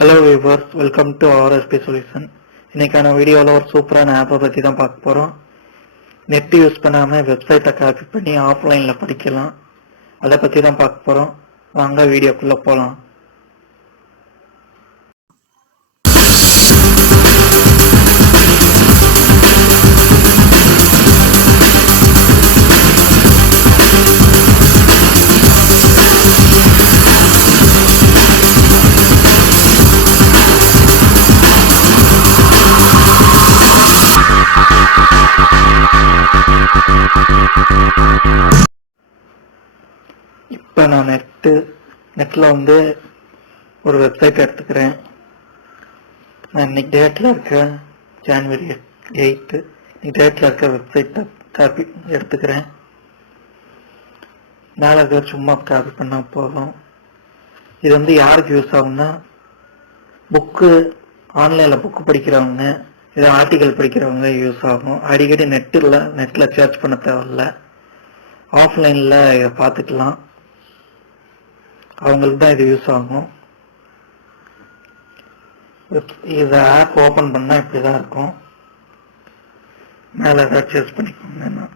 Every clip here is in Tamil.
Hello viewers, welcome to RSP Solution. இன்னைக்கான வீடியோவில் ஒரு சூப்பரான ஆப்பை பற்றி தான் பார்க்க போகிறோம். நெட் யூஸ் பண்ணாமல் வெப்சைட்டை காப்பி பண்ணி ஆஃப்லைனில் படிக்கலாம். அதை பற்றி தான் பார்க்க போகிறோம். வாங்க வீடியோக்குள்ளே போகலாம். இப்போ நான் நெட்டில் ஒரு வெப்சைட் எடுத்துக்கிறேன். நான் இன்னைக்கு டேட்டில் இருக்க ஜனவரி 8 இன்னைக்கு டேட்டில் இருக்க வெப்சைட்டை காப்பி எடுத்துக்கிறேன். மேலே இருக்க சும்மா காப்பி பண்ணால் போதும். இது யாருக்கு யூஸ் ஆகும்னா, ஆன்லைனில் புக்கு படிக்கிறவங்க, இது ஆர்டிக்கல் படிக்கிறவங்க யூஸ் ஆகும். அடிக்கடி நெட்டில் சர்ச் பண்ண தேவையில்ல, ஆஃப்லைனில் இதை பார்த்துக்கலாம். அவங்களுக்கு தான் இது யூஸ் ஆகும். இதை ஆப் ஓப்பன் பண்ணால் இப்படி தான் இருக்கும். மேலே ஏதாவது சர்ச் பண்ணிக்கோங்க, நான்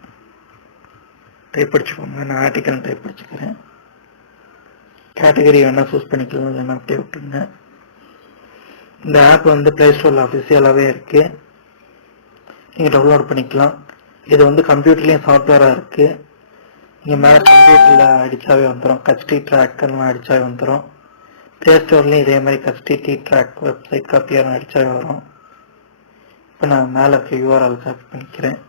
டைப் படிச்சுக்கோங்க. நான் ஆர்டிக்கல் டைப் படிச்சுக்கிறேன். கேட்டகரி வேணால் சூஸ் பண்ணிக்கலாம், இல்லைன்னா அப்படியே விட்டுருங்க. இந்த ஆப் பிளே ஸ்டோரில் அஃபிஷியலாகவே இருக்குது, நீங்கள் டவுன்லோட் பண்ணிக்கலாம். இது கம்ப்யூட்டர்லேயும் சாஃப்ட்வேராக இருக்குது. நீங்கள் மேலே கம்ப்யூட்டரில் அடித்தாவே வந்துடும், கஸ்டி ட்ராக்கர்லாம் அடித்தாவே வந்துடும். ப்ளே ஸ்டோர்லேயும் இதே மாதிரி கஸ்டி ட்ராக் வெப்சைட் காப்பியாக அடித்தாவே வரும். இப்போ நான் மேலே இருக்க யூஆர்எல் காப்பி பண்ணிக்கிறேன்.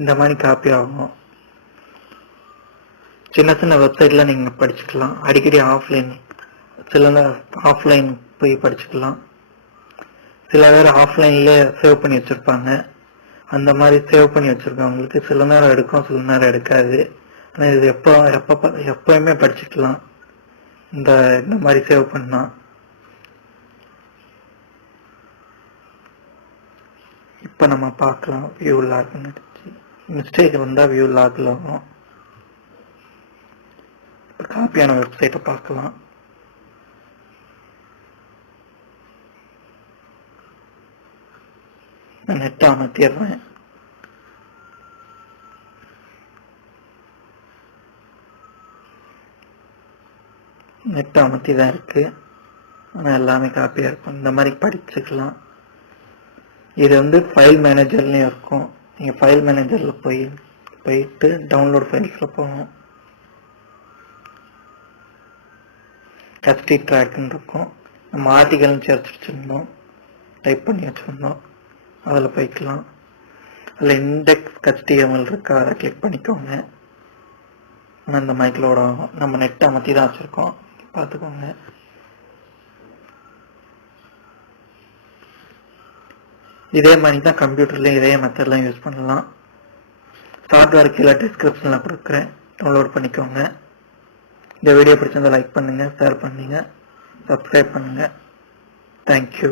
இந்த மாதிரி காப்பி ஆகும். சின்ன சின்ன வெப்சைட்டில் நீங்கள் படிச்சுக்கலாம். அடிக்கடி ஆஃப்லைன் போய் படிச்சுக்கலாம். சில பேர் ஆஃப்லைன்லேயே சேவ் பண்ணி வச்சுருப்பாங்க. அந்த மாதிரி சேவ் பண்ணி வச்சுருக்கவங்களுக்கு சில நேரம் எடுக்கும், சில நேரம் எடுக்காது. ஆனால் இது எப்போயுமே படிச்சுக்கலாம் இந்த மாதிரி சேவ் பண்ணால். இப்போ நம்ம பார்க்கலாம். வியூ லாக்னு அடிச்சு மிஸ்டேக் இருந்தால் வியூ லாகில் வரும். இப்போ காப்பியான வெப்சைட்டை பார்க்கலாம். நான் நெட்டை அமர்த்திடுறேன். நெட்டை அமர்த்தி தான் இருக்கு, ஆனால் எல்லாமே காப்பியாக இருக்கும். இந்த மாதிரி படிச்சுக்கலாம். இது ஃபைல் மேனேஜர்லேயும் இருக்கும். நீங்கள் ஃபைல் மேனேஜரில் போயிட்டு டவுன்லோட் ஃபைல்ஸில் போகணும். கஸ்டி ட்ராக்னு இருக்கும். நம்ம ஆர்டிக்கல்னு சேர்த்து வச்சுருந்தோம், டைப் பண்ணி வச்சுருந்தோம், அதில் போய்க்கலாம். அதில் இண்டெக்ஸ் HTML இருக்கா, அதை கிளிக் பண்ணிக்கோங்க. ஆனால் இந்த மைக்கிலோட நம்ம நெட்டை அமர்த்தி தான் வச்சுருக்கோம், பார்த்துக்கோங்க. இதே மாதிரி தான் கம்ப்யூட்டர்லேயும் இதே மெத்தட்லாம் யூஸ் பண்ணலாம். சாஃப்ட்வேர் கீழே டிஸ்கிரிப்ஷனில் கொடுக்குறேன், டவுன்லோட் பண்ணிக்கோங்க. இந்த வீடியோ பிடிச்சிருந்தா லைக் பண்ணுங்கள், ஷேர் பண்ணுங்கள், சப்ஸ்கிரைப் பண்ணுங்கள். தேங்க்யூ.